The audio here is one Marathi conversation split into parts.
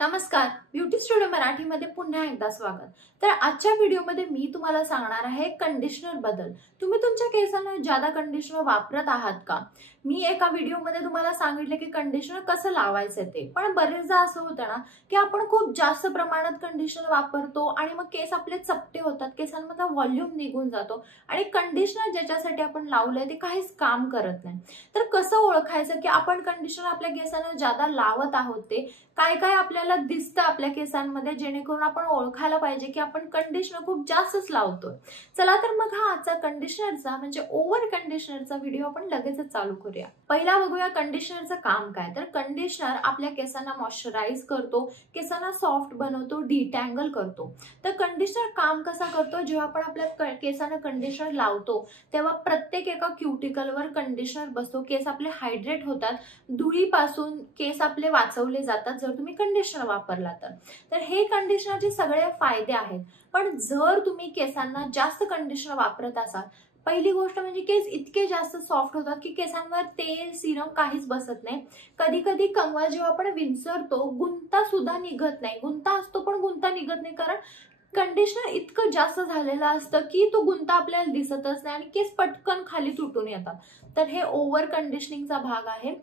नमस्कार, ब्युटी स्टुडिओ मराठीमध्ये पुन्हा एकदा स्वागत। तर आजच्या व्हिडिओमध्ये मी तुम्हाला सांगणार आहे कंडिशनर बद्दल। तुम्ही तुमच्या केसांना ज्यादा कंडिशनर वापरत आहात का? मी एका व्हिडिओमध्ये तुम्हाला सांगितले की कंडिशनर कसं लावायचं ते, पण बरेचदा असं होतं ना की आपण खूप जास्त प्रमाणात कंडिशनर वापरतो आणि मग केस आपले चपटे होतात, केसांमधला व्हॉल्यूम निघून जातो आणि कंडिशनर ज्याच्यासाठी आपण लावलंय ते काहीच काम करत नाही। तर कसं ओळखायचं की आपण कंडिशनर आपल्या केसांना ज्यादा लावत आहोत ते काय काय आपल्याला दिसतं आपल्या केसांमध्ये, जेणेकरून आपण ओळखायला पाहिजे की आपण कंडिशनर खूप जास्तच लावतोय। चला तर मग हा आजचा कंडिशनरचा म्हणजे ओव्हर कंडिशनरचा व्हिडिओ आपण लगेचच चालू करूया। पहिला बघूया कंडिशनरचं काम काय। तर कंडिशनर आपल्या केसांना मॉइश्चराइज करतो, केसांना सॉफ्ट बनवतो, डिटँगल करतो। तर कंडिशनर काम कसा करतो, जेव्हा आपण आपल्या केसांना कंडिशनर लावतो तेव्हा प्रत्येक एका क्युटिकलवर कंडिशनर बसतो, केस आपले हायड्रेट होतात, धुळीपासून केस आपले वाचवले जातात जर तुम्ही कंडिशनर वापरला तर हे कंडिशनरचे सगळे फायदे आहेत। पण जर तुम्ही केसांना जास्त कंडिशनर वापरत असाल, पहिली गोष्ट म्हणजे केस इतके जास्त सॉफ्ट होतात की केसांवर तेल सिरम काहीच बसत नाही। कधी कधी कंगवा जेव्हा आपण विंचरतो गुंता सुद्धा निघत नाही, गुंता असतो पण गुंता निघत नाही, कारण कंडिशनर इतकं जास्त झालेलं असतं की तो गुंता आपल्याला दिसतच नाही आणि केस पटकन खाली तुटून येतात। तर हे ओव्हर कंडिशनिंगचा भाग आहे।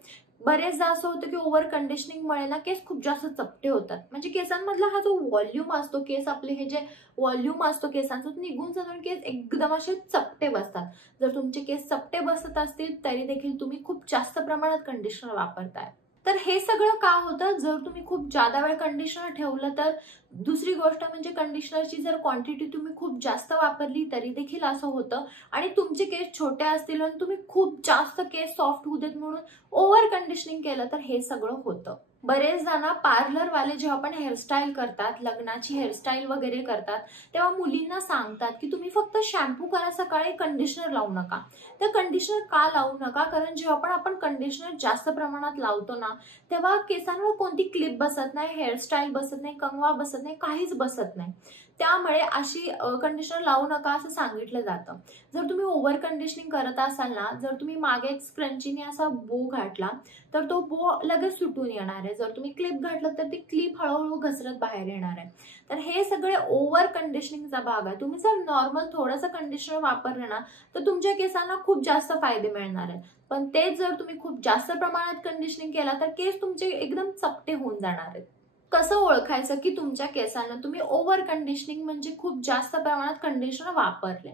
बरेचदा असं होतं की ओव्हर कंडिशनिंगमुळे ना केस खूप जास्त चपटे होतात, म्हणजे केसांमधला हा जो व्हॉल्यूम असतो, केस आपले हे जे व्हॉल्यूम असतो केसांचा तो निघून जातो आणि केस एकदम असे चपटे बसतात। जर तुमचे केस चपटे बसत असतील तरी देखील तुम्ही खूप जास्त प्रमाणात कंडिशनर वापरताय। तर हे सगळं का होतं, जर तुम्ही खूप जादा वेळ कंडिशनर ठेवलं तर। दुसरी गोष्ट म्हणजे कंडिशनरची जर क्वांटिटी तुम्ही खूप जास्त वापरली तरी देखील असं होतं आणि तुमचे केस छोटे असतील आणि तुम्ही खूप जास्त केस सॉफ्ट होऊ देत म्हणून ओव्हर कंडिशनिंग केलं तर हे सगळं होतं। बरेच जण पार्लर वाले जेव्हा आपण हेअरस्टाईल करतात, लग्नाची हेअरस्टाईल वगैरे करतात, तेव्हा मुलींना सांगतात की तुम्ही फक्त शॅम्पू करा, सकाळी कंडिशनर लावू नका। तर कंडिशनर का लावू नका, कारण जेव्हा आपण कंडिशनर जास्त प्रमाणात लावतो ना तेव्हा केसांवर कोणती क्लिप बसत नाही, हेअरस्टाईल बसत नाही, कंगवा बसत नाही, काहीच बसत नाही। त्यामुळे अशी कंडिशनर लावू नका असं सांगितलं जातं। जर तुम्ही ओव्हर कंडिशनिंग करत असाल ना, जर तुम्ही मागे एक स्क्रंचीने असा बो घातला तर तो बो लगेच सुटून येणार आहे, जर तुम्ही क्लिप घातलं तर ती क्लिप हळूहळू घसरत बाहेर येणार आहे। तर हे सगळे ओव्हर कंडिशनिंगचा भाग आहे। तुम्ही जर नॉर्मल थोडंसं कंडिशनर वापरलं ना तर तुमच्या केसांना खूप जास्त फायदे मिळणार आहेत, पण तेच जर तुम्ही खूप जास्त प्रमाणात कंडिशनिंग केला तर केस तुमचे एकदम चपटे होऊन जाणार आहेत। कसं ओळखायचं की तुमच्या केसांना तुम्ही ओव्हर कंडिशनिंग म्हणजे खूप जास्त प्रमाणात कंडिशनर वापरले?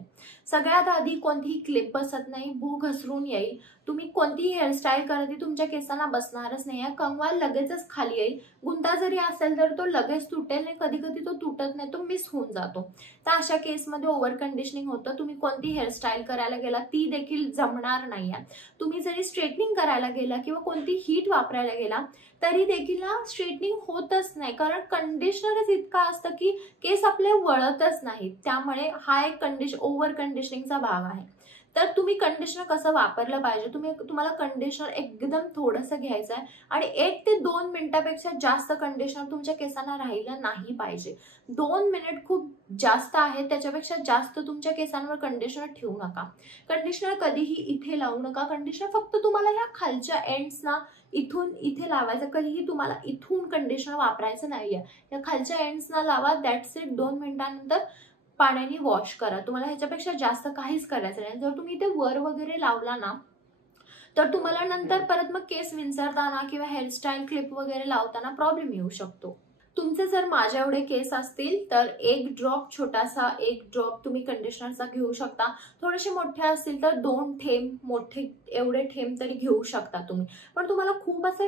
सगळ्यात आधी कोणतीही क्लिप बसत नाही, बो घसरून येईल, तुम्ही कोणतीही हेअरस्टाईल करा ती तुमच्या केसांना बसणारच नाही, कंगवा लगेचच खाली येईल, गुंता जरी असेल तर तो लगेच तुटेल नाही, कधी कधी तो तुटत नाही, तो मिस होऊन जातो। तर अशा केसमध्ये ओव्हर कंडिशनिंग होतं। तुम्ही कोणती हेअरस्टाईल करायला गेला ती देखील जमणार नाहीये। तुम्ही जरी स्ट्रेटनिंग करायला गेला किंवा कोणती हीट वापरायला गेला तरी देखील स्ट्रेटनिंग होतच नाही, कारण कंडिशनरच इतका असतं की केस आपले वळतच नाहीत। त्यामुळे हा एक ओव्हर कंडिशनिंगचा भाग आहे। तर तुम्ही कंडिशनर कसं वापरलं पाहिजे, तुम्हाला कंडिशनर एकदम थोडंसं घ्यायचं आहे आणि 1 ते 2 मिनिटापेक्षा जास्त कंडिशनर तुमच्या केसांना राहिलं नाही पाहिजे। 2 मिनिट खूप जास्त आहे, त्याच्यापेक्षा जास्त तुमच्या केसांवर कंडिशनर ठेवू नका। कंडिशनर कधीही इथे लावू नका। कंडिशनर फक्त तुम्हाला ह्या खालच्या एंड्स ना इथून इथे लावायचं, कधीही तुम्हाला इथून कंडिशनर वापरायचं नाहीये। या खालच्या एंड्सना लावा, दॅट्स इट। 2 मिनिटांनंतर पाण्याने वॉश करा, तुम्हाला ह्याच्यापेक्षा जास्त काहीच करायचं नाही। जर तुम्ही इथे वर वगैरे लावला ना तर तुम्हाला नंतर परत मग केस विंचरताना किंवा हेअरस्टाईल क्लिप वगैरे लावताना प्रॉब्लेम येऊ शकतो। तुमचे जर माझ्या एवढे केस असतील तर 1 ड्रॉप, छोटासा 1 ड्रॉप तुम्ही कंडिशनरचा घेऊ शकता। थोडेसे मोठे असतील तर 2 थेंब, मोठे एवढे थेंब तरी घेऊ शकता तुम्ही। पण तुम्हाला खूप असं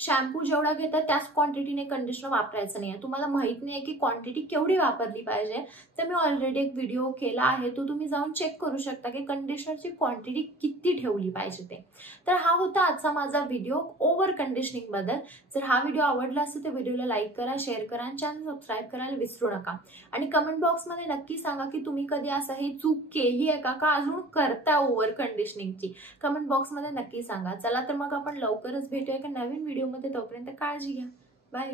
शॅम्पू जेवढा घेतात त्याच क्वांटिटीने कंडिशनर वापरायचं नाही। तुम्हाला माहित नाही की क्वांटिटी केवढी वापरली पाहिजे, तर मी ऑलरेडी एक व्हिडिओ केला आहे, तो तुम्ही जाऊन चेक करू शकता की कंडिशनरची क्वांटिटी किती ठेवली पाहिजे ते। तर हा होता आजचा माझा व्हिडिओ ओव्हर कंडिशनिंग बद्दल। जर हा व्हिडिओ आवडला असेल तर व्हिडिओला लाईक करा, शेअर करा आणि चॅनल सबस्क्राईब करायला विसरू नका। आणि कमेंट बॉक्समध्ये नक्की सांगा की तुम्ही कधी असं ही चूक केली आहे का अजून करता ओव्हर कंडिशनिंगची, कमेंट बॉक्समध्ये नक्की सांगा। चला तर मग आपण लवकरच भेटूया एका नवीन व्हिडिओमध्ये, तोपर्यंत काळजी घ्या, बाय।